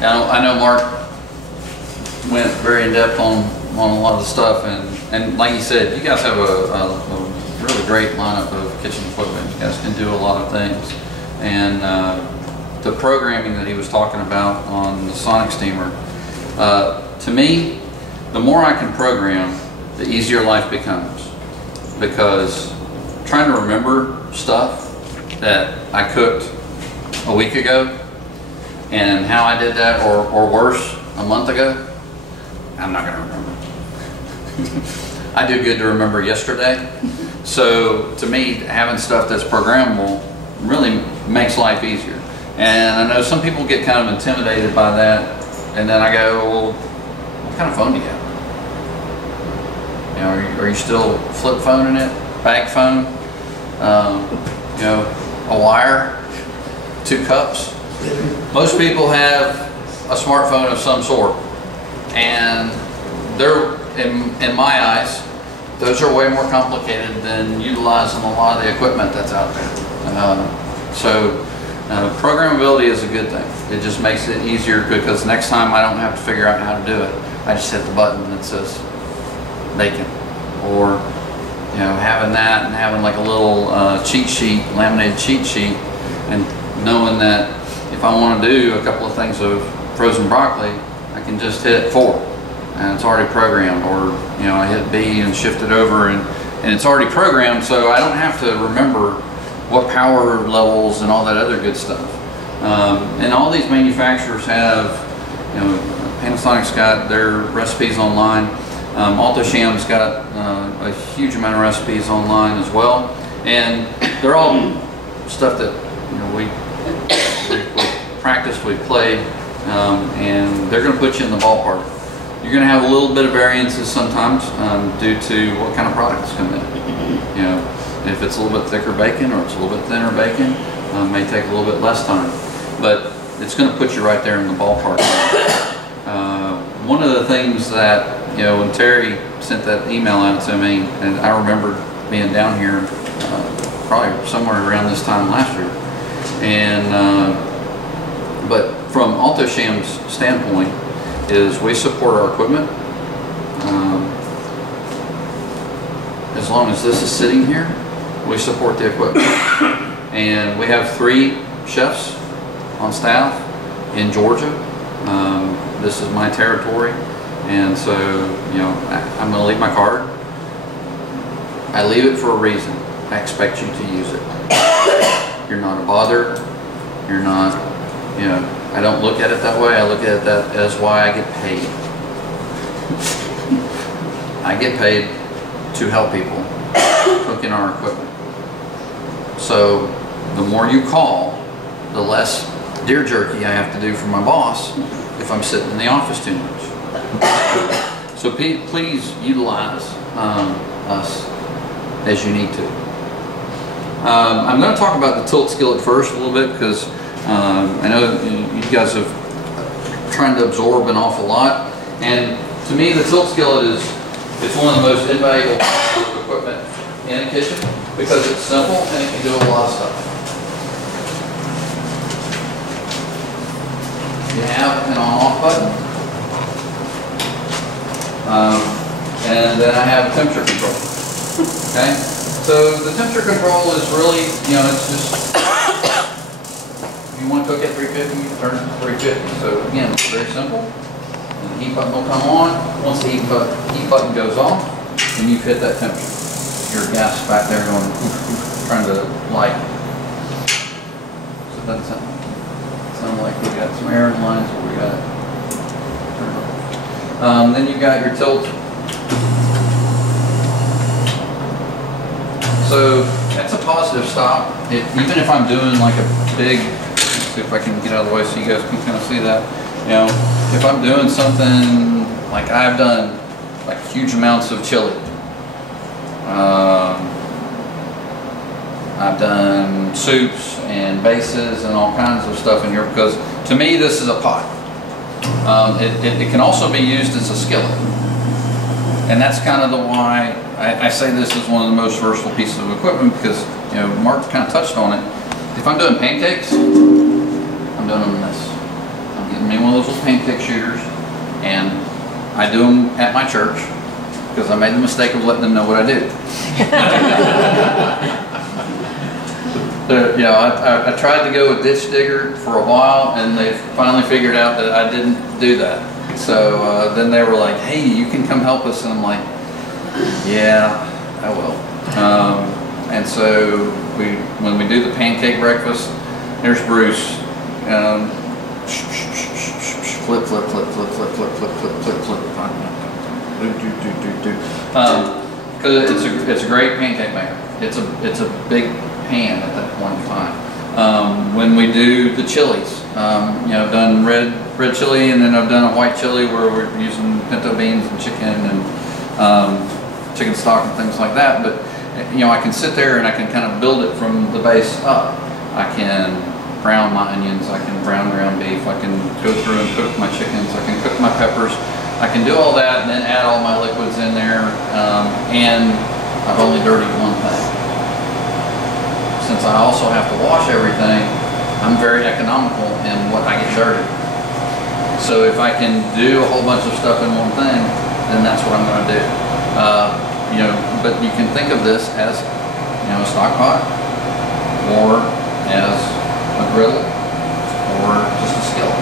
I know Mark went very in depth on a lot of the stuff, and like you said, you guys have a really great lineup of kitchen equipment. You guys can do a lot of things, and the programming that he was talking about on the Sonic Steamer, to me, the more I can program, the easier life becomes, because trying to remember stuff that I cooked a week ago and how I did that, or worse, a month ago, I'm not going to remember. I do good to remember yesterday. So to me, having stuff that's programmable really makes life easier. And I know some people get kind of intimidated by that, and then I go, well, what kind of phone do you have? You know, are you still flip phoning it, bag phone, you know, a wire, 2 cups? Most people have a smartphone of some sort, and they're, in my eyes, those are way more complicated than utilizing a lot of the equipment that's out there. So programmability is a good thing. It just makes it easier, because next time I don't have to figure out how to do it. I just hit the button that says bacon, or you know, having that and having like a little cheat sheet, laminated cheat sheet, and knowing that if I want to do a couple of things of frozen broccoli, I can just hit 4 and it's already programmed, or you know, I hit B and shift it over, and it's already programmed, so I don't have to remember what power levels and all that other good stuff. And all these manufacturers have, you know, Panasonic's got their recipes online. Alto-Shaam's got a huge amount of recipes online as well, and they're all stuff that, you know, we practiced, we played, and they're going to put you in the ballpark. You're going to have a little bit of variances sometimes due to what kind of products come in. You know, if it's a little bit thicker bacon or it's a little bit thinner bacon, may take a little bit less time, but it's going to put you right there in the ballpark. One of the things that, you know, when Terry sent that email out to me, and I remember being down here probably somewhere around this time last year, and but from Alto-Shaam's standpoint, is we support our equipment. As long as this is sitting here, we support the equipment. And we have 3 chefs on staff in Georgia. This is my territory, and so, you know, I'm going to leave my card. I leave it for a reason. I expect you to use it. You're not a bother. You're not, you know, I don't look at it that way. I look at it that as why I get paid. I get paid to help people cook in our equipment. So the more you call, the less deer jerky I have to do for my boss if I'm sitting in the office too much. So please utilize us as you need to. I'm going to talk about the tilt skillet first a little bit, because I know you guys have trying to absorb an awful lot, and to me the tilt skillet it's one of the most invaluable pieces of equipment in a kitchen, because it's simple and it can do a lot of stuff. You have an on-off button, and then I have temperature control. Okay, so the temperature control is really, you know, it's just, if you want to cook at 350, you turn it to 350. So again, it's very simple. And the heat button will come on. Once the heat button goes off, then you hit that temperature. Your gas back there going, trying to light. So that's it. Sound like we got some air lines where we got it turned off. Then you got your tilt. So that's a positive stop. Even if I'm doing like a big, let's see if I can get out of the way so you guys can kind of see that. You know, if I'm doing something like I've done, like huge amounts of chili. I've done soups and bases and all kinds of stuff in here, because to me this is a pot. It can also be used as a skillet, and that's kind of the why I say this is one of the most versatile pieces of equipment, because, you know, Mark kind of touched on it. If I'm doing pancakes, I'm doing them in this. I'm getting me one of those little pancake shooters, and I do them at my church because I made the mistake of letting them know what I do. You know, I tried to go with ditch digger for a while, and they finally figured out that I didn't do that. So then they were like, "Hey, you can come help us," and I'm like, "Yeah, I will." And so when we do the pancake breakfast, there's Bruce. Flip, flip, flip, flip, flip, flip, flip, flip, flip, flip. Because it's a great pancake maker. It's a big pan at that point in time. When we do the chilies, you know, I've done red chili, and then I've done a white chili where we're using pinto beans and chicken and chicken stock and things like that. But you know, I can sit there and I can kind of build it from the base up. I can brown my onions, I can brown ground beef, I can go through and cook my chickens, I can cook my peppers, I can do all that and then add all my liquids in there, and I've only dirtied one thing. Since I also have to wash everything, I'm very economical in what I get dirty. So if I can do a whole bunch of stuff in one thing, then that's what I'm going to do. You know, but you can think of this as, you know, a stock pot, or as a griddle, or just a skillet.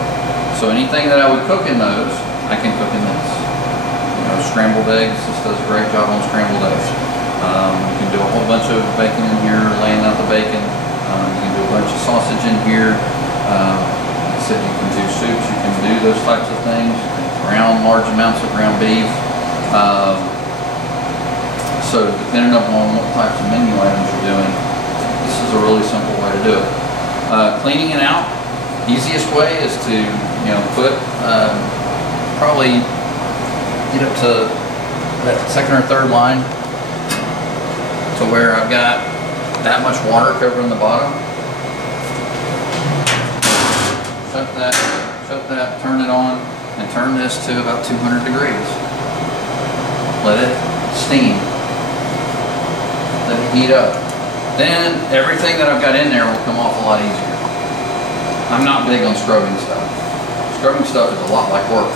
So anything that I would cook in those, I can cook in this. You know, scrambled eggs, this does a great job on scrambled eggs. You can do a whole bunch of bacon in here, laying out the bacon. You can do a bunch of sausage in here. Like I said, you can do soups, you can do those types of things. You can brown large amounts of ground beef. So depending upon what types of menu items you're doing, this is a really simple way to do it. Cleaning it out, easiest way is to, you know, put, probably get up to that second or third line to where I've got that much water covering the bottom. Shut that, turn it on, and turn this to about 200 degrees. Let it steam. Let it heat up. Then everything that I've got in there will come off a lot easier. I'm not big on scrubbing stuff. Scrubbing stuff is a lot like work.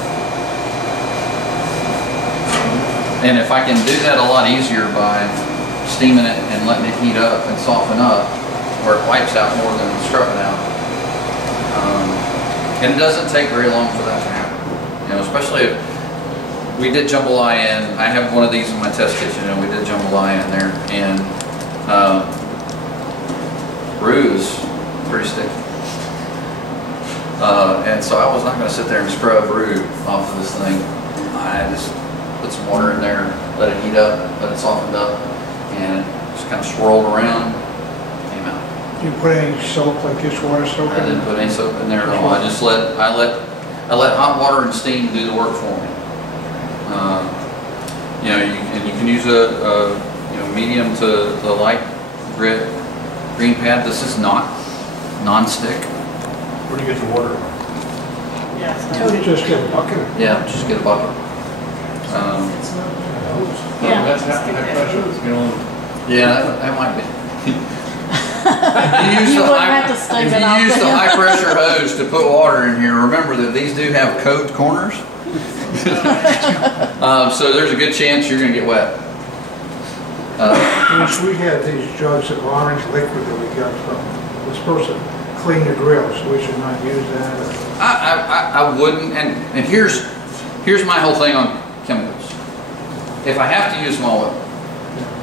And if I can do that a lot easier by steaming it and letting it heat up and soften up, where it wipes out more than scrubbing out. And it doesn't take very long for that to happen. You know, especially if we did jambalaya in. I have one of these in my test kitchen, and we did jambalaya in there, and roux is pretty sticky. And so I was not going to sit there and scrub roux off of this thing. I just put some water in there, let it heat up, let it soften up, and just kind of swirled around, came out. Did you put any soap, like dishwater soap? I didn't put any soap in there at all. I just let hot water and steam do the work for me. You know, you can use a you know, medium to light grit green pad. This is not non-stick. Where do you get the water? Yeah, just get a bucket. Yeah, just get a bucket. Yeah, that's not that pressure. Yeah, that might be. You wouldn't have to stick it If out you use the there. high pressure hose to put water in here, remember that these do have coved corners. So there's a good chance you're going to get wet. We had these jugs of orange liquid that we got from, we're supposed to clean the grill, so we should not use that. I wouldn't, and here's my whole thing on chemicals. If I have to use them, I will,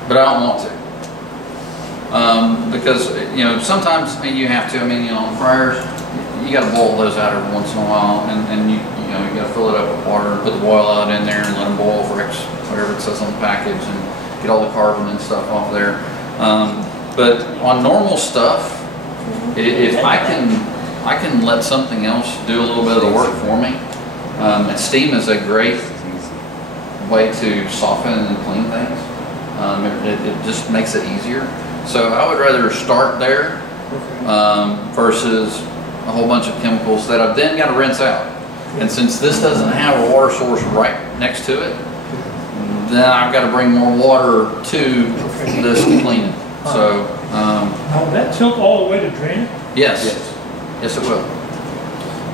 but I don't want to. Because, you know, sometimes you have to. I mean, you know, on fryers, you got to boil those out every once in a while, and you know, you got to fill it up with water and put the boil out in there and let them boil for X, whatever it says on the package, and get all the carbon and stuff off there. But on normal stuff, if I can let something else do a little bit of the work for me, and steam is a great way to soften and clean things. It just makes it easier. So I would rather start there versus a whole bunch of chemicals that I've then got to rinse out. And since this doesn't have a water source right next to it, then I've got to bring more water to this to clean it. So, Will that tilt all the way to drain it? yes, yes it will.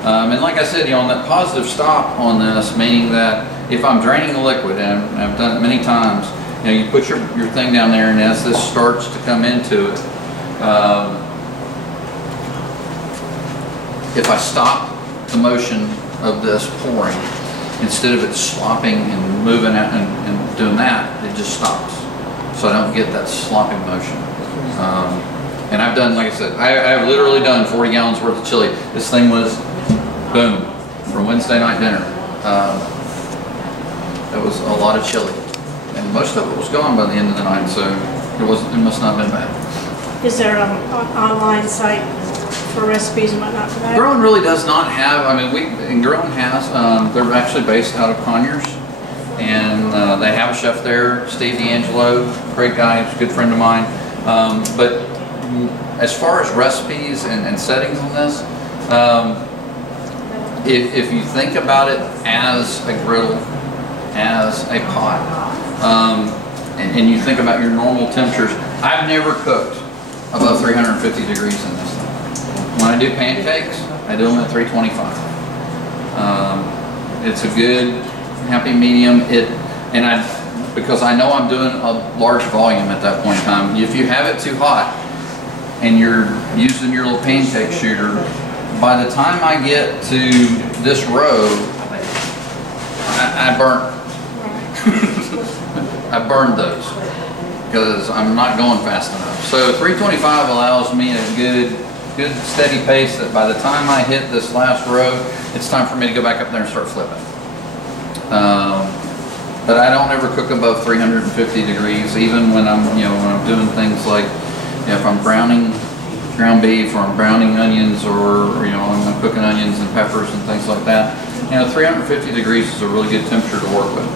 And like I said, on that positive stop on this, meaning that if I'm draining a liquid, and I've done it many times, you put your thing down there, and as this starts to come into it, if I stop the motion of this pouring, instead of it slopping and moving out and doing that, it just stops. So I don't get that slopping motion. And I've done, like I said, I've literally done 40 gallons worth of chili. This thing was, boom, for Wednesday night dinner. That was a lot of chili. And most of it was gone by the end of the night, so it must not have been bad. Is there an online site for recipes and whatnot for that? Grown really does not have, Grown has, they're actually based out of Conyers. And they have a chef there, Steve D'Angelo, great guy, he's a good friend of mine. But as far as recipes and settings on this, if you think about it as a griddle, as a pot, and you think about your normal temperatures, I've never cooked above 350 degrees in this thing. When I do pancakes, I do them at 325. It's a good, happy medium. Because I know I'm doing a large volume at that point in time. If you have it too hot and you're using your little pancake shooter, by the time I get to this row, I burn. I burned those because I'm not going fast enough. So 325 allows me a good steady pace that by the time I hit this last row, it's time for me to go back up there and start flipping. But I don't ever cook above 350 degrees, even when I'm doing things like, if I'm browning ground beef, or I'm browning onions, or I'm cooking onions and peppers and things like that. 350 degrees is a really good temperature to work with.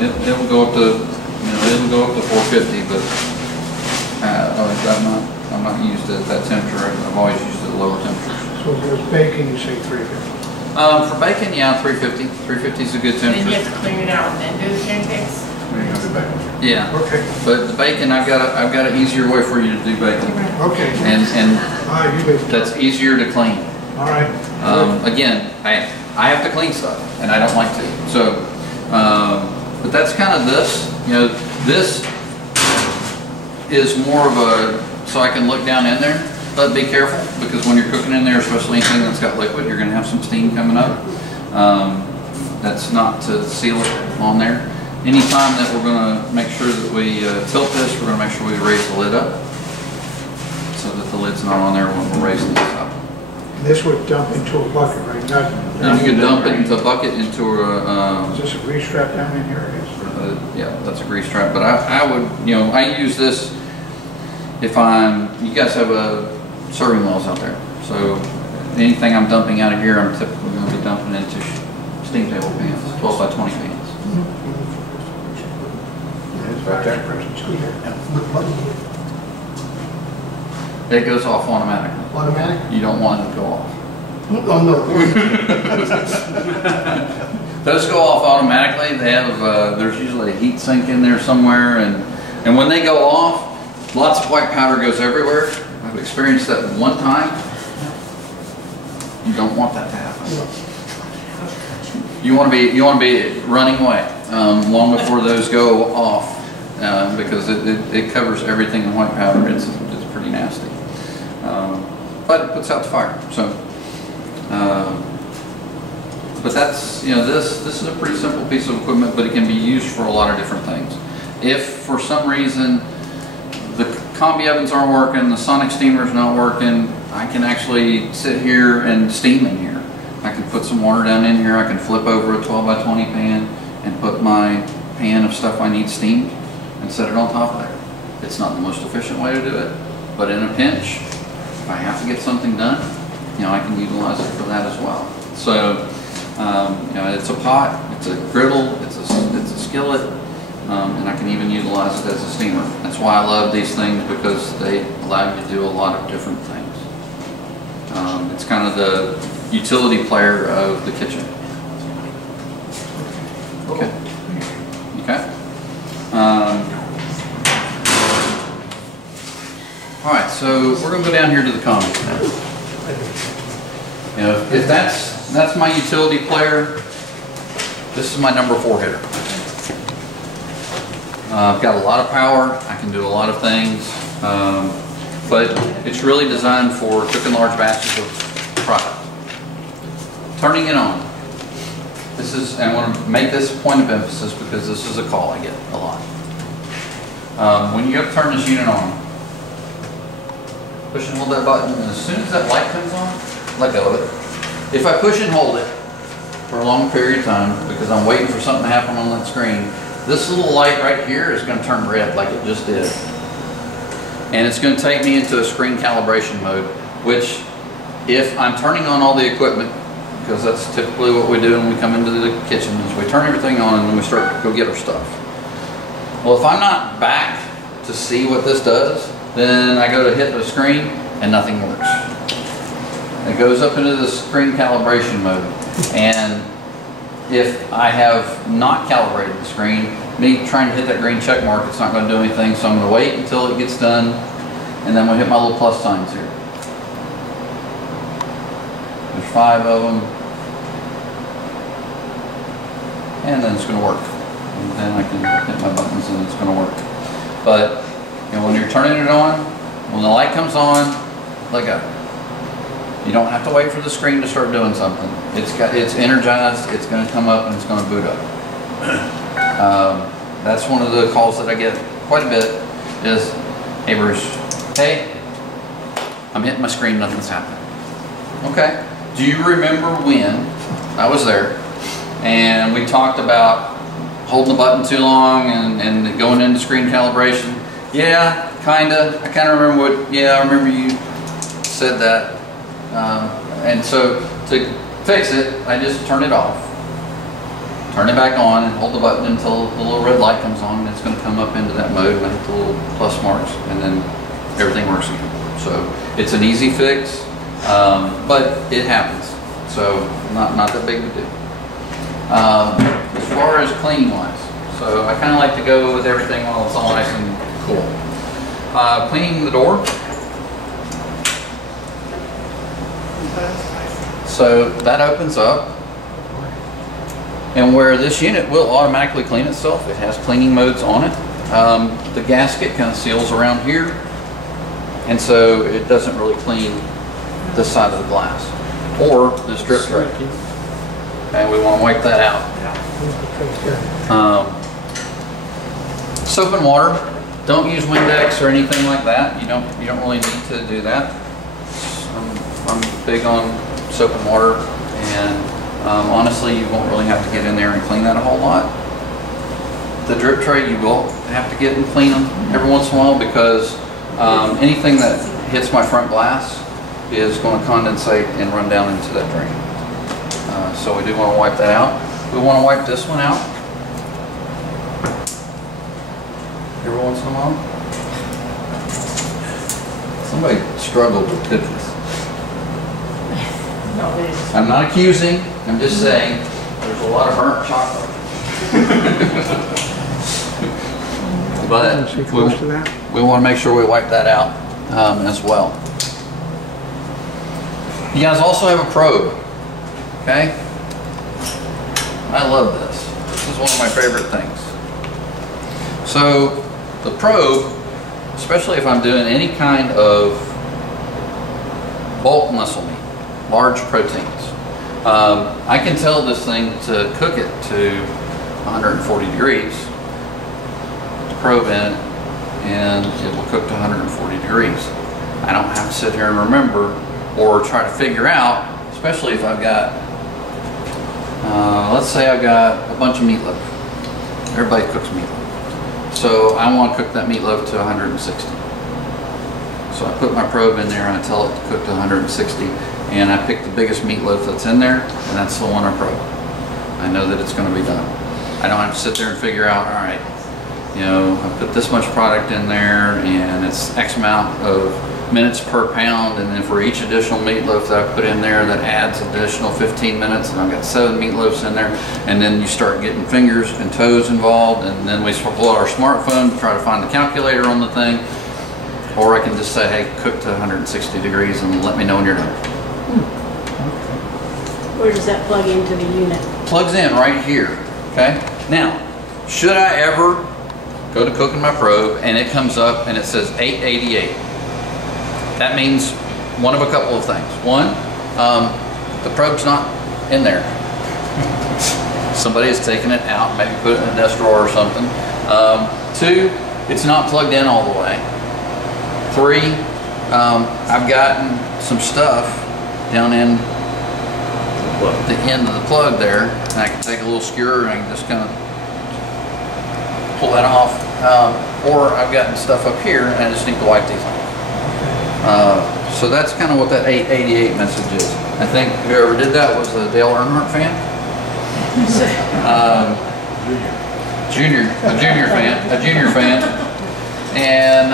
It'll go up to, it'll go up to 450, but I'm not used to that temperature. I've always used it at lower temperatures. So if there's bacon, you say 350? For bacon, yeah, 350. 350 is a good temperature. Then you have to clean it out and then do the pancakes? Yeah. Okay. But the bacon, I've got an easier way for you to do bacon. Okay. And you that's easier to clean. All right. Again, I have to clean stuff, and I don't like to. So, but that's kind of this. This is more of a, so I can look down in there. But be careful, because when you're cooking in there, especially anything that's got liquid, you're going to have some steam coming up. That's not to seal it on there. Anytime that we're going to make sure that we tilt this, we're going to make sure we raise the lid up so that the lid's not on there when we're raising this up. This would dump into a bucket, right? And you can dump it into a bucket, into a... is this a grease trap down in here? Yeah, that's a grease trap. But I would, I use this if you guys have serving wells out there. So anything I'm dumping out of here, I'm typically going to be dumping into steam table pans, 12 by 20 pans. Right there. It goes off automatically. Automatic? You don't want it to go off. Oh, no. Those go off automatically. They have, there's usually a heat sink in there somewhere, and when they go off, lots of white powder goes everywhere. I've experienced that one time. You don't want that to happen. You want to be running away long before those go off, because it covers everything in white powder. It's pretty nasty, but it puts out the fire. So, but that's this is a pretty simple piece of equipment, but it can be used for a lot of different things. If for some reason the combi ovens aren't working, the sonic steamer's not working, I can actually sit here and steam in here. I can put some water down in here, I can flip over a 12 by 20 pan and put my pan of stuff I need steamed and set it on top of there. It's not the most efficient way to do it, but in a pinch, if I have to get something done, I can utilize it for that as well. So, it's a pot, it's a griddle, it's a skillet, and I can even utilize it as a steamer. That's why I love these things, because they allow you to do a lot of different things. It's kind of the utility player of the kitchen. Okay. Okay. All right, so we're going to go down here to the comments now. You know, if that's my utility player, this is my number 4 hitter. I've got a lot of power, I can do a lot of things, but it's really designed for cooking large batches of product. Turning it on. This is, and I want to make this a point of emphasis because this is a call I get a lot. When you go to turn this unit on, push and hold that button, and as soon as that light comes on, let go of it. If I push and hold it for a long period of time because I'm waiting for something to happen on that screen, this little light right here is going to turn red like it just did. And it's going to take me into a screen calibration mode, which if I'm turning on all the equipment, because that's typically what we do when we come into the kitchen, is we turn everything on and then we start to go get our stuff. Well, if I'm not back to see what this does, then I go to hit the screen and nothing works. It goes up into the screen calibration mode. And if I have not calibrated the screen, me trying to hit that green check mark, it's not going to do anything. So I'm going to wait until it gets done, and then we'll hit my little plus signs here. There's 5 of them. And then it's going to work. And then I can hit my buttons and it's going to work. But you know, when you're turning it on, when the light comes on, let go. You don't have to wait for the screen to start doing something. It's energized, it's going to come up and it's going to boot up. That's one of the calls that I get quite a bit is, hey Bruce, hey, I'm hitting my screen, nothing's happening. Okay, do you remember when I was there and we talked about holding the button too long and going into screen calibration? Yeah, kinda. I kinda remember what, yeah, I remember you said that. And so to fix it, I just turn it off, turn it back on, and hold the button until the little red light comes on, and it's going to come up into that mode, and I hit the little plus marks, and then everything works again. So it's an easy fix, but it happens. So not that big of a deal. As far as cleaning wise, so I kind of like to go with everything while it's all nice and cool. Cleaning the door. So that opens up, and where this unit will automatically clean itself, it has cleaning modes on it. The gasket kind of seals around here, and so it doesn't really clean this side of the glass or this drip tray. And we want to wipe that out. Soap and water. Don't use Windex or anything like that. You don't really need to do that. I'm big on soap and water, and honestly, you won't really have to get in there and clean that a whole lot. The drip tray, you will have to get and clean them every once in a while because anything that hits my front glass is going to condensate and run down into that drain. So we do want to wipe that out. We want to wipe this one out every once in a while. Somebody struggled with cookies. I'm not accusing, I'm just saying there's a lot of burnt chocolate. But we want to make sure we wipe that out as well. You guys also have a probe, okay? I love this. This is one of my favorite things. So the probe, especially if I'm doing any kind of bulk muscle meat, large proteins. I can tell this thing to cook it to 140 degrees, probe in it, and it will cook to 140 degrees. I don't have to sit here and remember or try to figure out, especially if I've got, let's say I've got a bunch of meatloaf. Everybody cooks meatloaf. So I want to cook that meatloaf to 160. So I put my probe in there and I tell it to cook to 160. And I pick the biggest meatloaf that's in there, and that's the one I probe. I know that it's going to be done. I don't have to sit there and figure out, all right, you know, I put this much product in there, and it's X amount of minutes per pound, and then for each additional meatloaf that I put in there, that adds additional 15 minutes, and I've got 7 meatloafs in there, and then you start getting fingers and toes involved, and then we pull out our smartphone to try to find the calculator on the thing, or I can just say, hey, cook to 160 degrees and let me know when you're done. Where does that plug into the unit? Plugs in right here, okay? Now, should I ever go to cooking my probe and it comes up and it says 888, that means one of a couple of things. One, the probe's not in there. Somebody has taken it out, maybe put it in a desk drawer or something. Two, it's not plugged in all the way. Three, I've gotten some stuff down in the end of the plug there, and I can take a little skewer and I can just kind of pull that off. Or I've gotten stuff up here and I just need to wipe these off. So that's kind of what that 888 message is. I think whoever did that was a Dale Earnhardt fan. A junior fan. And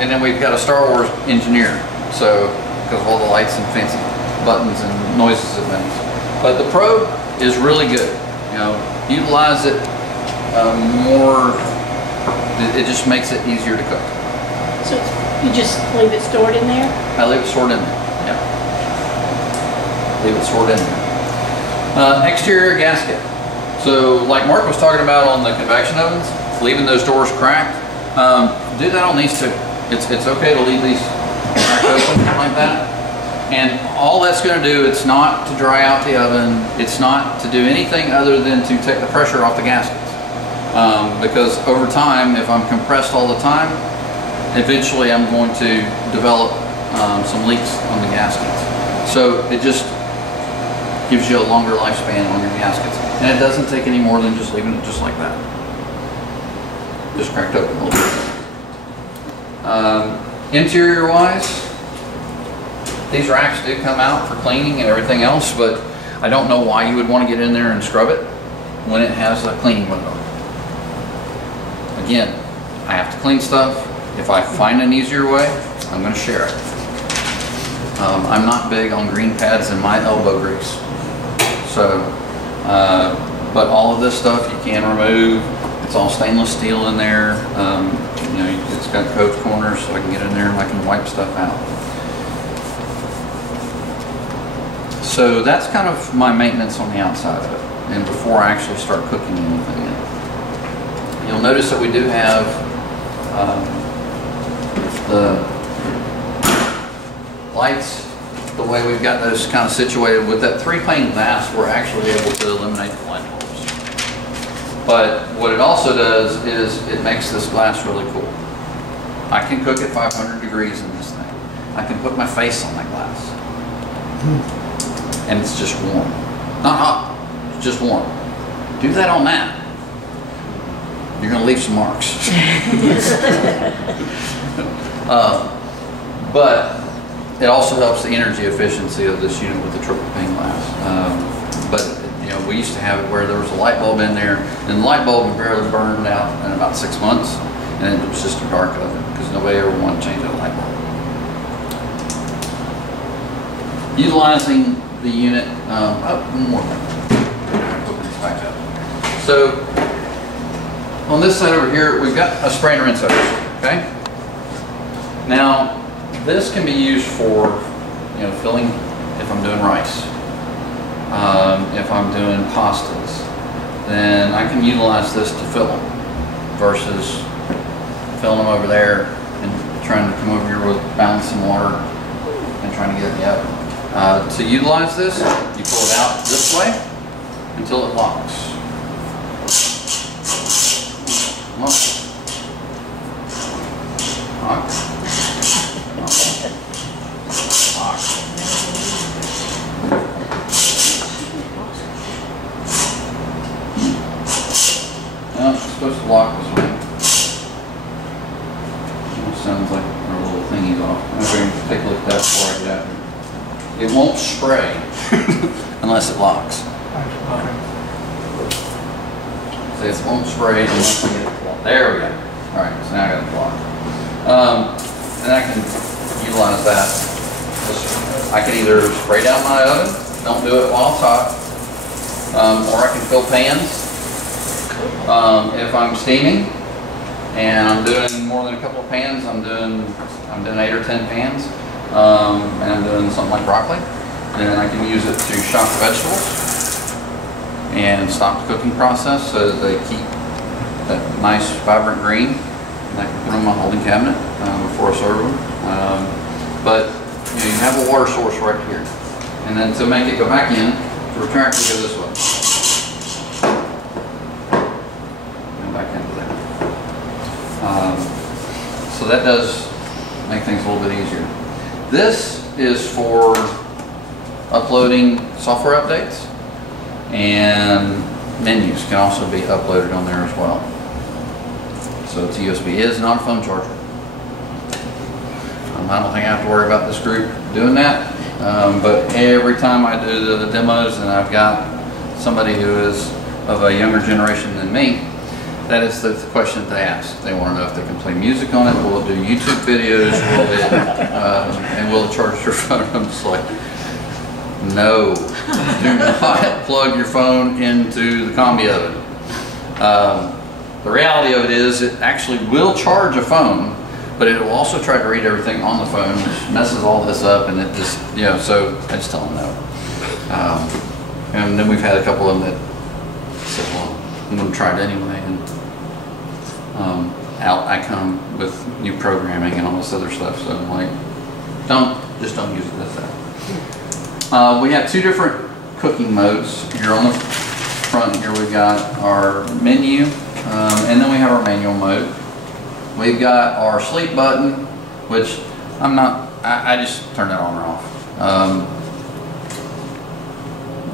and then we've got a Star Wars engineer. So because of all the lights and fancy buttons and noises and things. But the probe is really good. You know, utilize it more. It just makes it easier to cook. So you just leave it stored in there? I leave it stored in there. Yeah. Leave it stored in there. Exterior gasket. So like Mark was talking about on the convection ovens, leaving those doors cracked. Do that on these two. It's okay to leave these cracked open like that. And all that's going to do, it's not to dry out the oven. It's not to do anything other than to take the pressure off the gaskets. Because over time, if I'm compressed all the time, eventually I'm going to develop some leaks on the gaskets. So it just gives you a longer lifespan on your gaskets. And it doesn't take any more than just leaving it just like that. Just cracked open a little bit. Interior wise, these racks do come out for cleaning and everything else, but I don't know why you would want to get in there and scrub it when it has a cleaning window. Again, I have to clean stuff. If I find an easier way, I'm going to share it. I'm not big on green pads in my elbow grease. So, but all of this stuff you can remove. It's all stainless steel in there. You know, it's got coach corners so I can get in there and I can wipe stuff out. So that's kind of my maintenance on the outside of it, and before I actually start cooking anything in it. You'll notice that we do have the lights, the way we've got those kind of situated with that 3-pane glass, we're actually able to eliminate the light bulbs. But what it also does is it makes this glass really cool. I can cook at 500 degrees in this thing. I can put my face on that glass. And it's just warm. Not hot, it's just warm. Do that on that. You're going to leave some marks. But it also helps the energy efficiency of this unit with the triple pane glass. But you know, we used to have it where there was a light bulb in there, and the light bulb barely burned out in about 6 months, and it was just a dark oven because nobody ever wanted to change that light bulb. Utilizing the unit. One more thing. Open this back up. So on this side over here, we've got a spray and rinse hose. Okay. Now this can be used for, you know, filling if I'm doing rice. If I'm doing pastas, then I can utilize this to fill them versus filling them over there and trying to come over here with balancing water and trying to get it in the oven. To utilize this, you pull it out this way until it locks. Lock. Lock. Lock. Well, it's supposed to lock this way. It sounds like our little thingy's off. I'm going to take a look at that before I get out here. It won't spray unless it locks. So it won't spray unless I get it locked. There we go. Alright, so now I got it locked. And I can utilize that. I can either spray down my oven, don't do it while it's hot, or I can fill pans. If I'm steaming and I'm doing more than a couple of pans, I'm doing 8 or 10 pans. And I'm doing something like broccoli, and I can use it to shock vegetables and stop the cooking process so that they keep that nice vibrant green. And I can put them in my holding cabinet before I serve them. But you have a water source right here. And then to make it go back in, to retract it, go this way. And back into there. So that does make things a little bit easier. This is for uploading software updates, and menus can also be uploaded on there as well. So it's USB. It is not a phone charger. I don't think I have to worry about this group doing that. But every time I do the demos and I've got somebody who is of a younger generation than me, that is the question that they ask. They want to know if they can play music on it, will it do YouTube videos, will it, and will it charge your phone? I'm just like, no, do not plug your phone into the combi oven. The reality of it is it actually will charge a phone, but it will also try to read everything on the phone, which messes all this up, and it just, you know, so I just tell them no. And then we've had a couple of them that said, well, I'm going to try it anyway, and out I come with new programming and all this other stuff, so I'm like, just don't use it as that. We have two different cooking modes. Here on the front here we've got our menu, and then we have our manual mode. We've got our sleep button, which I just turn that on or off.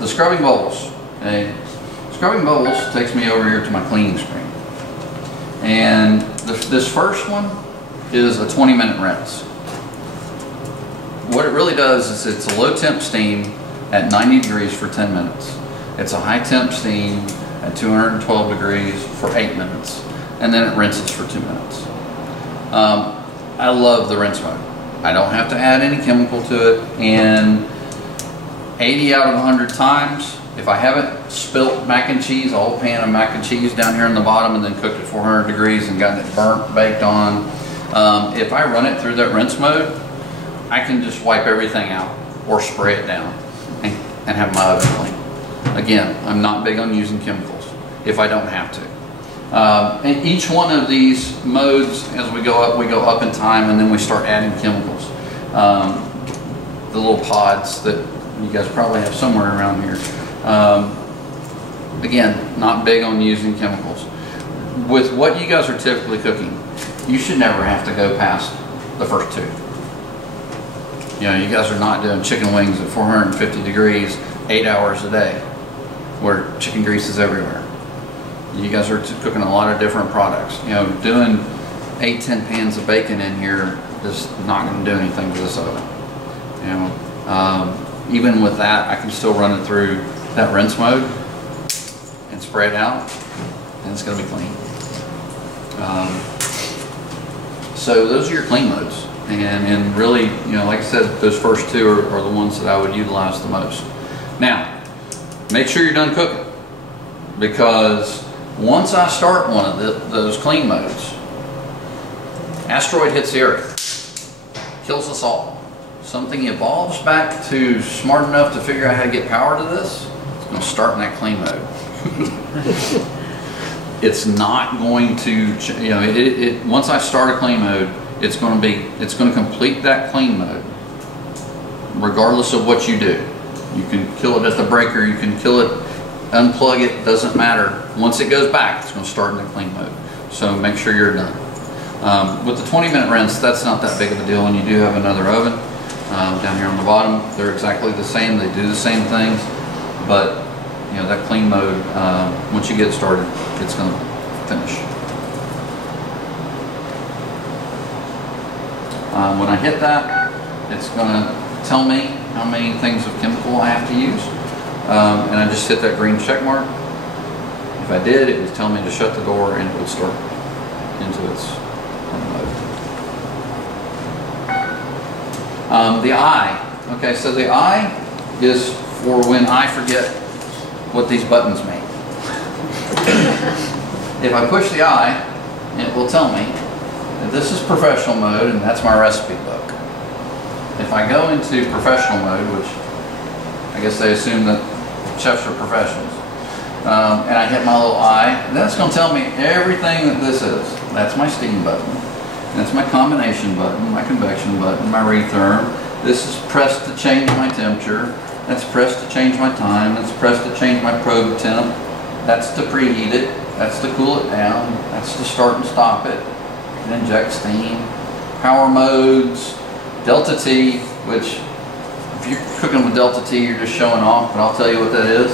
The scrubbing bubbles. Okay. Scrubbing bubbles takes me over here to my cleaning screen. And this first one is a 20-minute rinse. What it really does is it's a low temp steam at 90 degrees for 10 minutes. It's a high temp steam at 212 degrees for 8 minutes. And then it rinses for 2 minutes. I love the rinse mode. I don't have to add any chemical to it, and 80 out of 100 times, if I haven't spilt mac and cheese, a whole pan of mac and cheese down here in the bottom and then cooked at 400 degrees and gotten it burnt, baked on, if I run it through that rinse mode, I can just wipe everything out or spray it down and have my oven clean. Again, I'm not big on using chemicals if I don't have to. And each one of these modes, as we go up in time, and then we start adding chemicals. The little pods that you guys probably have somewhere around here. Again, not big on using chemicals. With what you guys are typically cooking, you should never have to go past the first two. You know, you guys are not doing chicken wings at 450 degrees, 8 hours a day, where chicken grease is everywhere. You guys are cooking a lot of different products. You know, doing 8-10 pans of bacon in here is not going to do anything to this oven. You know, even with that, I can still run it through that rinse mode and spray it out, and it's going to be clean. So those are your clean modes, and really, you know, like I said, those first two are the ones that I would utilize the most. Now, make sure you're done cooking, because once I start one of those clean modes, asteroid hits the Earth, kills us all. Something evolves back to smart enough to figure out how to get power to this, it's going to start in that clean mode. It's not going to, you know, once I start a clean mode, it's going to complete that clean mode, regardless of what you do. You can kill it at the breaker, you can kill it, unplug it, doesn't matter. Once it goes back, it's going to start in the clean mode. So make sure you're done. With the 20-minute rinse, that's not that big of a deal, and you do have another oven down here on the bottom. They're exactly the same. They do the same things, but you know, that clean mode, once you get started, it's going to finish. When I hit that, it's going to tell me how many things of chemical I have to use. And I just hit that green check mark. If I did, it would tell me to shut the door and it would start into its mode. The eye. Okay, so the eye is for when I forget what these buttons mean. If I push the eye, it will tell me that this is professional mode and that's my recipe book. If I go into professional mode, which I guess they assume that chefs are professionals. And I hit my little eye, and that's going to tell me everything that this is. That's my steam button. That's my combination button, my convection button, my retherm. This is pressed to change my temperature. That's pressed to change my time. That's pressed to change my probe temp. That's to preheat it. That's to cool it down. That's to start and stop it. And inject steam. Power modes. Delta T, which if you're cooking with Delta T, you're just showing off, but I'll tell you what that is.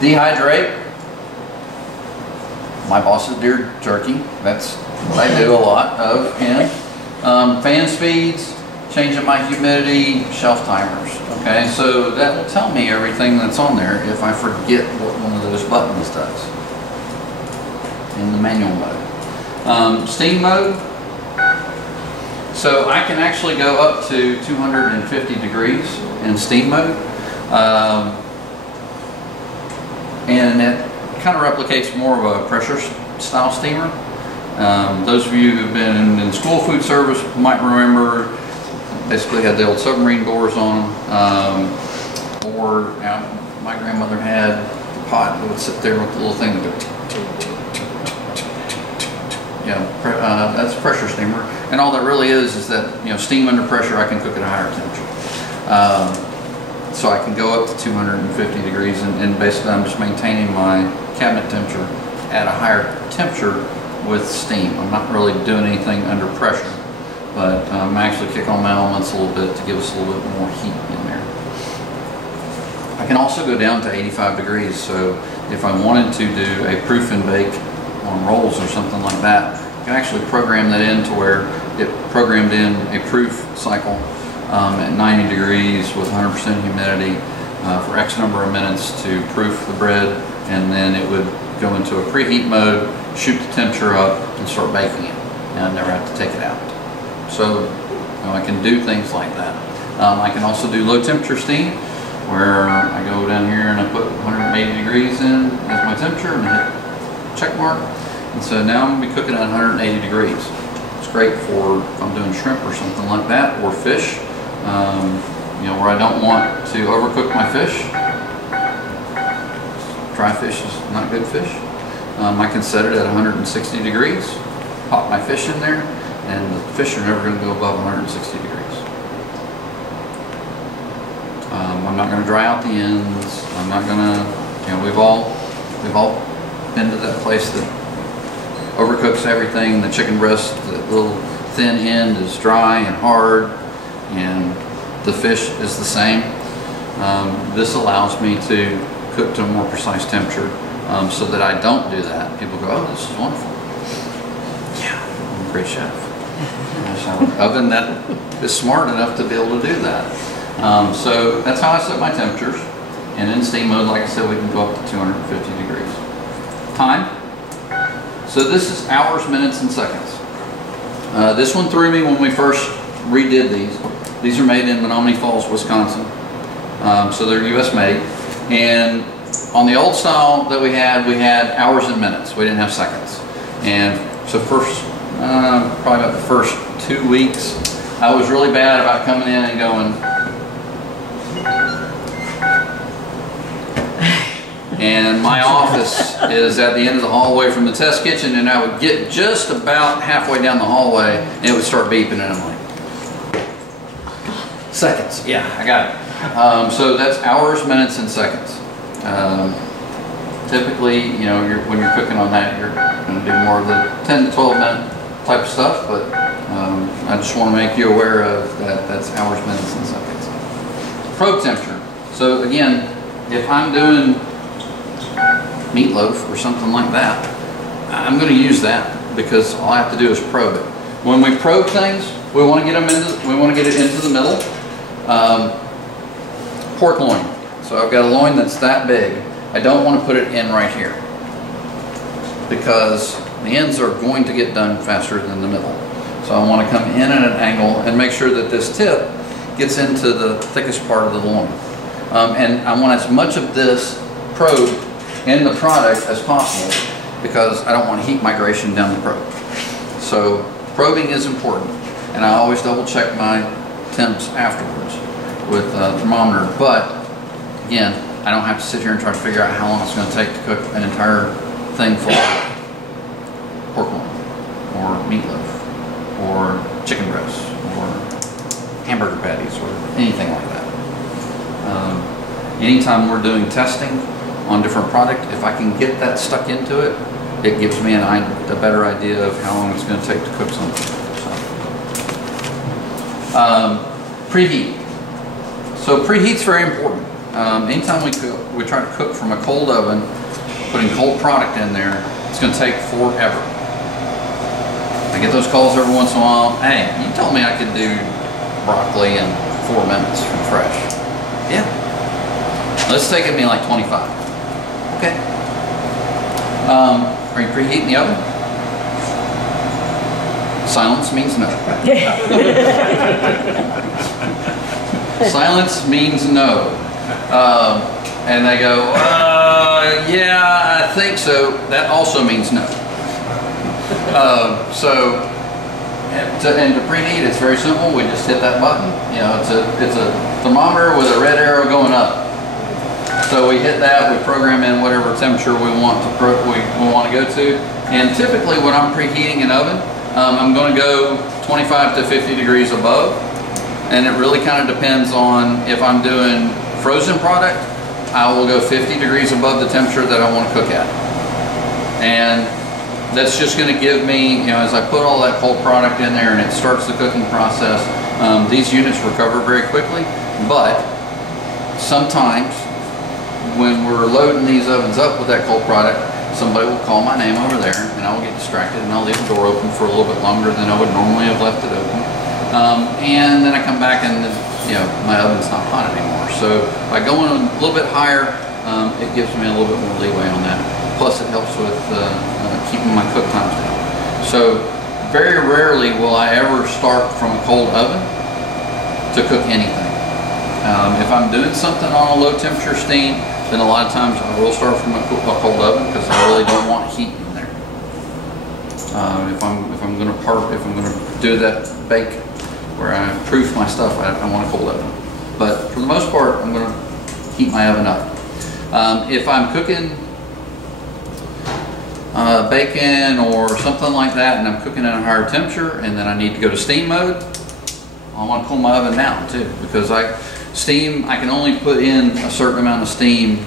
Dehydrate. My boss's deer jerky. That's what I do a lot of. And fan speeds, changing my humidity, shelf timers. Okay, so that will tell me everything that's on there if I forget what one of those buttons does in the manual mode. Steam mode. So I can actually go up to 250 degrees in steam mode. And it kind of replicates more of a pressure style steamer. Those of you who've been in school food service might remember basically had the old submarine doors on them. Or my grandmother had the pot that would sit there with the little thing that would that's a pressure steamer. And all that really is that, you know, steam under pressure, I can cook at a higher temperature. So I can go up to 250 degrees and basically I'm just maintaining my cabinet temperature at a higher temperature with steam. I'm not really doing anything under pressure, but I'm actually kick on my elements a little bit to give us a little bit more heat in there. I can also go down to 85 degrees, so if I wanted to do a proof and bake on rolls or something like that, I can actually program that in to where it programmed in a proof cycle at 90 degrees with 100% humidity for X number of minutes to proof the bread, and then it would go into a preheat mode, shoot the temperature up, and start baking it. And I never have to take it out. So I can do things like that. I can also do low temperature steam, where I go down here and I put 180 degrees in as my temperature and hit check mark. And so now I'm going to be cooking at 180 degrees. It's great for if I'm doing shrimp or something like that, or fish. You know, where I don't want to overcook my fish. Dry fish is not good fish. I can set it at 160 degrees, pop my fish in there, and the fish are never going to go above 160 degrees. I'm not going to dry out the ends. I'm not going to, you know, we've all been to that place that overcooks everything. The chicken breast, the little thin end is dry and hard, and the fish is the same. This allows me to cook to a more precise temperature so that I don't do that. People go, oh, this is wonderful. Yeah, I'm a great chef. There's an oven that is smart enough to be able to do that. So that's how I set my temperatures. And in steam mode, like I said, we can go up to 250 degrees. Time. So this is hours, minutes, and seconds. This one threw me when we first redid these. These are made in Menominee Falls, Wisconsin. So they're US made. And on the old style that we had hours and minutes. We didn't have seconds. And so probably about the first 2 weeks, I was really bad about coming in and going, and my office is at the end of the hallway from the test kitchen, and I would get just about halfway down the hallway and it would start beeping, and I'm like, seconds, yeah, I got it. So that's hours, minutes, and seconds. Typically, you know, when you're cooking on that, you're going to do more of the 10 to 12 minute type of stuff, but I just want to make you aware of that. That's hours, minutes, and seconds. Probe temperature. So again, if I'm doing meatloaf or something like that, I'm going to use that because all I have to do is probe it. When we probe things, we want to get it into the middle. Pork loin. So I've got a loin that's that big. I don't want to put it in right here because the ends are going to get done faster than the middle. So I want to come in at an angle and make sure that this tip gets into the thickest part of the loin. And I want as much of this probe in the product as possible because I don't want heat migration down the probe. So probing is important, and I always double check my temps afterwards with a thermometer. But again, I don't have to sit here and try to figure out how long it's going to take to cook an entire thing full of pork loin, or meatloaf, or chicken breast, or hamburger patties, or anything like that. Anytime we're doing testing on different product, if I can get that stuck into it, it gives me a better idea of how long it's going to take to cook something. So, preheat. So preheat's very important. Anytime we try to cook from a cold oven, putting cold product in there, it's going to take forever. I get those calls every once in a while. Hey, you told me I could do broccoli in 4 minutes from fresh. Yeah. It's taking me like 25. Okay. Are you preheating the oven? Silence means no. Silence means no. And they go, yeah, I think so. That also means no. And to preheat, it's very simple. We just hit that button. You know, it's a thermometer with a red arrow going up. So we hit that. We program in whatever temperature we want to go to. And typically, when I'm preheating an oven, I'm going to go 25 to 50 degrees above. And it really kind of depends on if I'm doing frozen product. I will go 50 degrees above the temperature that I want to cook at. And that's just going to give me, you know, as I put all that cold product in there and it starts the cooking process, these units recover very quickly. But sometimes when we're loading these ovens up with that cold product, somebody will call my name over there and I will get distracted and I'll leave the door open for a little bit longer than I would normally have left it open. And then I come back and, you know, my oven's not hot anymore. So by going a little bit higher, it gives me a little bit more leeway on that. Plus it helps with keeping my cook times down. So very rarely will I ever start from a cold oven to cook anything. If I'm doing something on a low temperature steam, then a lot of times I will start from a cold oven because I really don't want heat in there. If I'm going to do that bake where I proof my stuff, I want a cold oven. But for the most part, I'm going to heat my oven up. If I'm cooking bacon or something like that and I'm cooking at a higher temperature and then I need to go to steam mode, I want to cool my oven down too, because I can only put in a certain amount of steam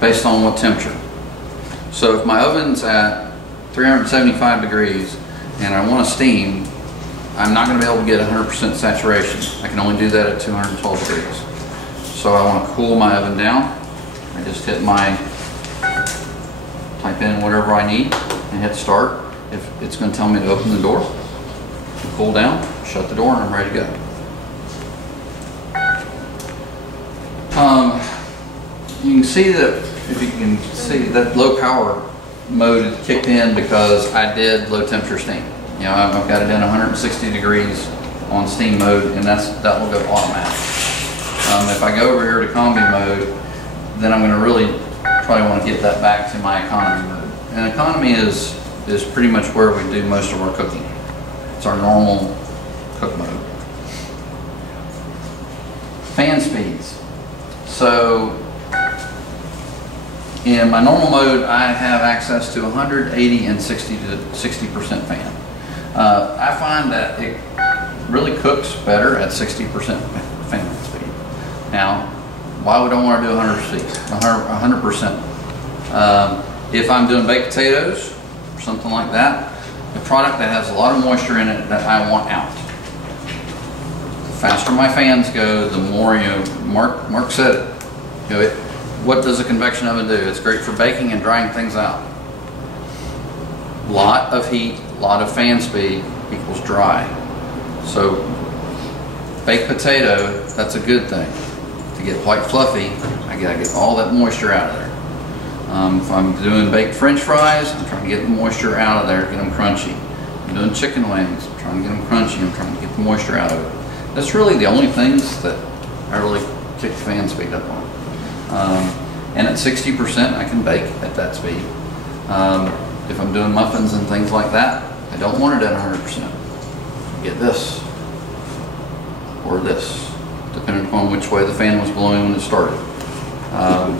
based on what temperature. So if my oven's at 375 degrees and I want to steam, I'm not going to be able to get 100% saturation. I can only do that at 212 degrees. So I want to cool my oven down. I just hit type in whatever I need and hit start. If it's going to tell me to open the door, cool down, shut the door, and I'm ready to go. You can see that, if you can see that low power mode kicked in because I did low temperature steam. You know, I've got it in 160 degrees on steam mode, and that will go automatic. If I go over here to combi mode, then I'm going to really probably want to get that back to my economy mode. And economy is pretty much where we do most of our cooking. It's our normal cook mode. Fan speeds. So in my normal mode, I have access to 180 and 60% fan. I find that it really cooks better at 60% fan speed. Now, why would I want to do 100%? If I'm doing baked potatoes or something like that, the product that has a lot of moisture in it that I want out. The faster my fans go, the more, you know, Mark said it. You know, what does a convection oven do? It's great for baking and drying things out. Lot of heat, lot of fan speed equals dry. So baked potato, that's a good thing. To get white fluffy, I gotta get all that moisture out of there. If I'm doing baked French fries, I'm trying to get the moisture out of there, get them crunchy. I'm doing chicken wings, I'm trying to get them crunchy, I'm trying to get the moisture out of it. That's really the only things that I really kick the fan speed up on. And at 60%, I can bake at that speed. If I'm doing muffins and things like that, I don't want it at 100%. Get this or this, depending upon which way the fan was blowing when it started.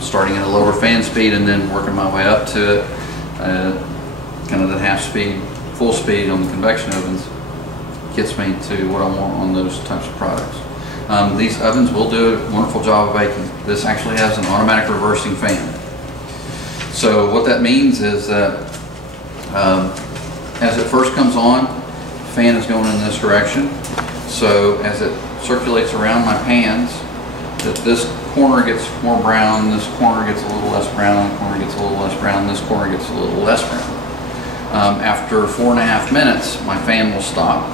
Starting at a lower fan speed and then working my way up to it, kind of the half speed, full speed on the convection ovens gets me to what I want on those types of products. These ovens will do a wonderful job of baking. This actually has an automatic reversing fan. So what that means is that as it first comes on, the fan is going in this direction. So as it circulates around my pans, that this corner gets more brown, this corner gets a little less brown, this corner gets a little less brown, this corner gets a little less brown. After 4.5 minutes, my fan will stop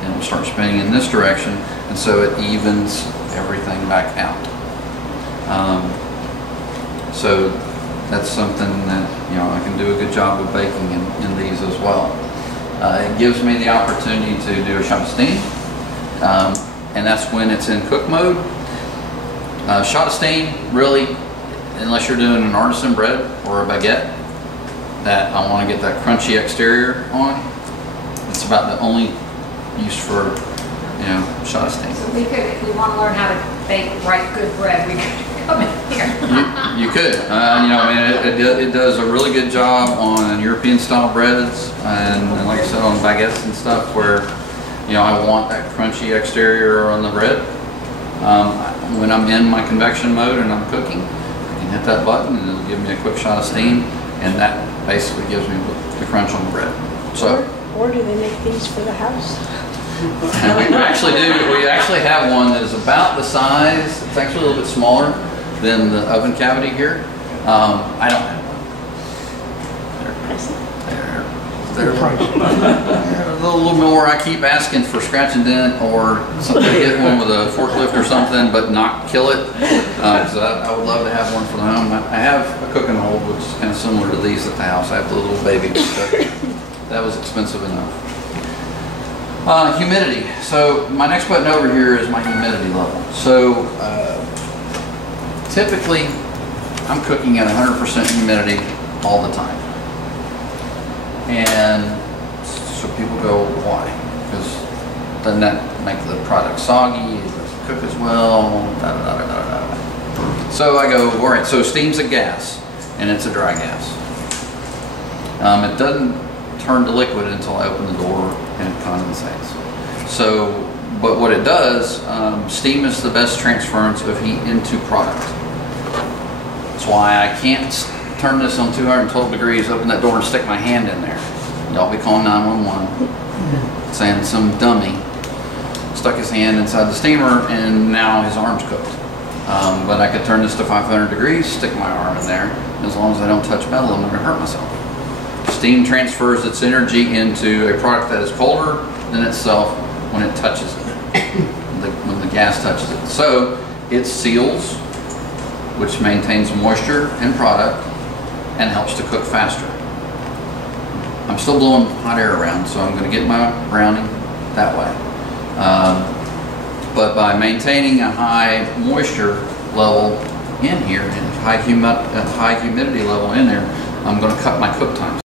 and it will start spinning in this direction, and so it evens everything back out. So that's something that, you know, I can do a good job of baking in these as well. It gives me the opportunity to do a shot of steam, and that's when it's in cook mode. Shot of steam, really, unless you're doing an artisan bread or a baguette, that I want to get that crunchy exterior on. It's about the only use for, you know, shot of steam. So we could, if we want to learn how to bake right good bread, we could come in here. You could. You know, I mean, it does a really good job on European style breads and like I said, on baguettes and stuff where, you know, I want that crunchy exterior on the bread. When I'm in my convection mode and I'm cooking, I can hit that button and it'll give me a quick shot of steam, and that basically gives me the crunch on the bread. So, or do they make these for the house? we actually do. We actually have one that is about the size. It's actually a little bit smaller than the oven cavity here. I don't have one. They're a little more. I keep asking for scratch and dent or something to get one with a forklift or something, but not kill it. Because I would love to have one for the home. I have a cooking hold, which is kind of similar to these at the house. I have the little baby, but that was expensive enough. Humidity. So my next button over here is my humidity level. So typically I'm cooking at 100% humidity all the time. And so people go, why? Because doesn't that make the product soggy? It doesn't cook as well, da, da, da, da, da. So I go, all right, so steam's a gas, and it's a dry gas. It doesn't turn to liquid until I open the door and it condensates. So, but what it does, steam is the best transference of heat into product. That's why I can't turn this on 212 degrees, open that door and stick my hand in there. Y'all be calling 911 saying some dummy stuck his hand inside the steamer and now his arm's cooked. But I could turn this to 500 degrees, stick my arm in there, and as long as I don't touch metal, I'm not going to hurt myself. Steam transfers its energy into a product that is colder than itself when it touches it, when the gas touches it. So it seals, which maintains moisture in product and helps to cook faster. I'm still blowing hot air around, so I'm going to get my browning that way. But by maintaining a high moisture level in here and high humidity level in there, I'm going to cut my cook time.